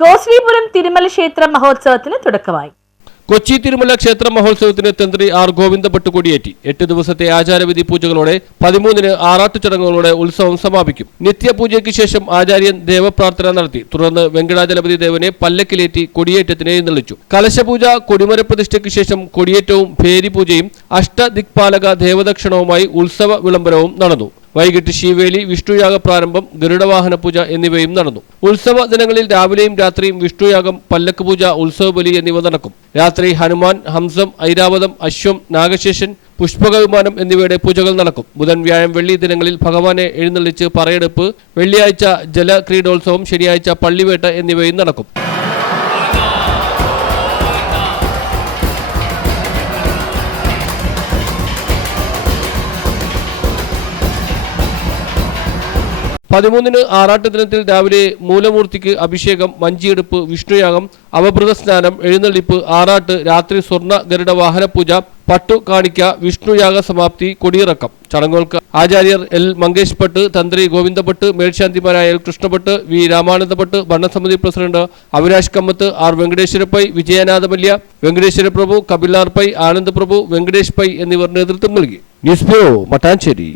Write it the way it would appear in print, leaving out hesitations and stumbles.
ഗോശ്രീപുരം തിരുമല ക്ഷേത്ര മഹോത്സവത്തിന് തുടക്കമായി. കൊച്ചി തിരുമല ക്ഷേത്ര മഹോത്സവത്തിന് തന്ത്രി ആർ ഗോവിന്ദഭട്ട് കൊടിയേറ്റി. 8 ദിവസത്തെ ആചാരവിധി പൂജകളോടെ 13-ന് ആറാട്ട് ചടങ്ങുകളോടെ ഉത്സവം സമാപിക്കും. നിത്യപൂജയ്ക്ക് ശേഷം ആചാര്യൻ ദേവപ്രാർത്ഥന നടത്തി. തുടർന്ന് വെങ്കടാചലപതി ദേവനെ പല്ലക്കിലേറ്റി കൊടിയേറ്റത്തിന് എഴുന്നള്ളിച്ചു. കലശപൂജ, കൊടിമര പ്രതിഷ്ഠയ്ക്ക് ശേഷം കൊടിയേറ്റവും ഭേരിപൂജയും അഷ്ടദിക്പാലക ദേവദക്ഷണവുമായി ഉത്സവ വിളംബരവും നടന്നു. വൈകിട്ട് ശിവേലി, വിഷ്ണുയാഗ പ്രാരംഭം, ഗരുഡവാഹന പൂജ എന്നിവയും നടന്നു. ഉത്സവ ദിനങ്ങളിൽ രാവിലെയും രാത്രിയും വിഷ്ണുയാഗം, പല്ലക്ക് പൂജ, ഉത്സവബലി എന്നിവ നടക്കും. രാത്രി ഹനുമാൻ, ഹംസം, ഐരാവതം, അശ്വം, നാഗശേഷൻ, പുഷ്പക വിമാനം എന്നിവയുടെ പൂജകൾ നടക്കും. ബുധൻ, വ്യാഴം, വെള്ളി ദിനങ്ങളിൽ ഭഗവാനെ എഴുന്നള്ളിച്ച് പറയെടുപ്പ്, വെള്ളിയാഴ്ച ജലക്രീഡോത്സവം, ശനിയാഴ്ച പള്ളിവേട്ട എന്നിവയും നടക്കും. ന് ആറാട്ട് ദിനത്തിൽ രാവിലെ മൂലമൂർത്തിക്ക് അഭിഷേകം, വഞ്ചിയെടുപ്പ്, വിഷ്ണുയാഗം, അവഭൃത സ്നാനം, എഴുന്നള്ളിപ്പ്, ആറാട്ട്, രാത്രി സ്വർണ്ണ ഗരുഡ വാഹനപൂജ, പട്ടു കാണിക്ക, വിഷ്ണുയാഗ സമാപ്തി, കൊടിയിറക്കം. ചടങ്ങുകൾക്ക് ആചാര്യർ എൽ മങ്കേഷ് ഭട്ട്, തന്ത്രി ഗോവിന്ദഭട്ട്, മേൽശാന്തിമാരായ എൽ കൃഷ്ണഭട്ട്, വി രാമാനന്ദഭട്ട്, ഭരണസമിതി president Avinash Kamath, R Venkateswara pi, വിജയനാഥമല്യ, Venkateswara പ്രഭു, കപിലാർ പൈ, ആനന്ദ് പ്രഭു, വെങ്കടേഷ് പൈ എന്നിവർ നേതൃത്വം നൽകി. News bureau, Mattancherry.